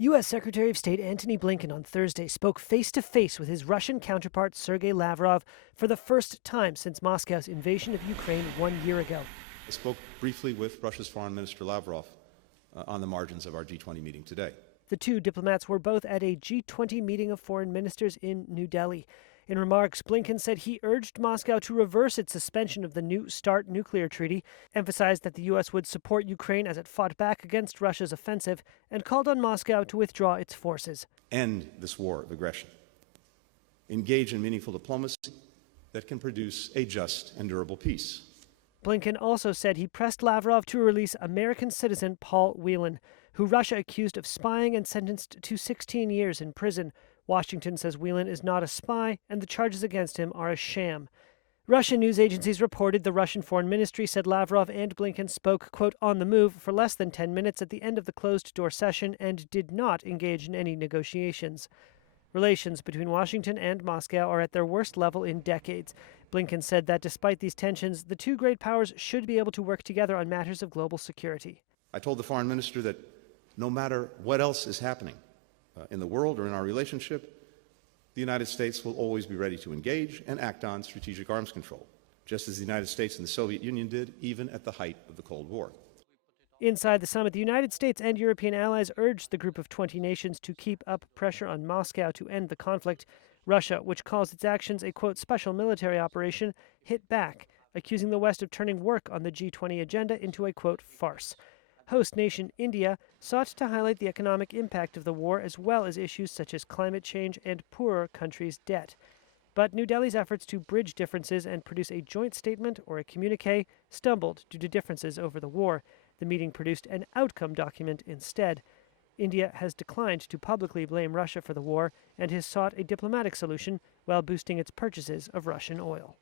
U.S. Secretary of State Antony Blinken on Thursday spoke face-to-face with his Russian counterpart Sergei Lavrov for the first time since Moscow's invasion of Ukraine 1 year ago. I spoke briefly with Russia's Foreign Minister Lavrov on the margins of our G20 meeting today. The two diplomats were both at a G20 meeting of foreign ministers in New Delhi. In remarks, Blinken said he urged Moscow to reverse its suspension of the New START nuclear treaty, emphasized that the U.S. would support Ukraine as it fought back against Russia's offensive, and called on Moscow to withdraw its forces. End this war of aggression. Engage in meaningful diplomacy that can produce a just and durable peace. Blinken also said he pressed Lavrov to release American citizen Paul Whelan, who Russia accused of spying and sentenced to 16 years in prison. Washington says Whelan is not a spy, and the charges against him are a sham. Russian news agencies reported the Russian Foreign Ministry said Lavrov and Blinken spoke, quote, on the move for less than 10 minutes at the end of the closed-door session and did not engage in any negotiations. Relations between Washington and Moscow are at their worst level in decades. Blinken said that despite these tensions, the two great powers should be able to work together on matters of global security. I told the foreign minister that no matter what else is happening in the world or in our relationship, the United States will always be ready to engage and act on strategic arms control, just as the United States and the Soviet Union did even at the height of the Cold War. Inside the summit, the United States and European allies urged the group of 20 nations to keep up pressure on Moscow to end the conflict. Russia, which calls its actions a, quote, special military operation, hit back, accusing the West of turning work on the G20 agenda into a, quote, farce. Host nation India sought to highlight the economic impact of the war as well as issues such as climate change and poorer countries' debt. But New Delhi's efforts to bridge differences and produce a joint statement or a communique stumbled due to differences over the war. The meeting produced an outcome document instead. India has declined to publicly blame Russia for the war and has sought a diplomatic solution while boosting its purchases of Russian oil.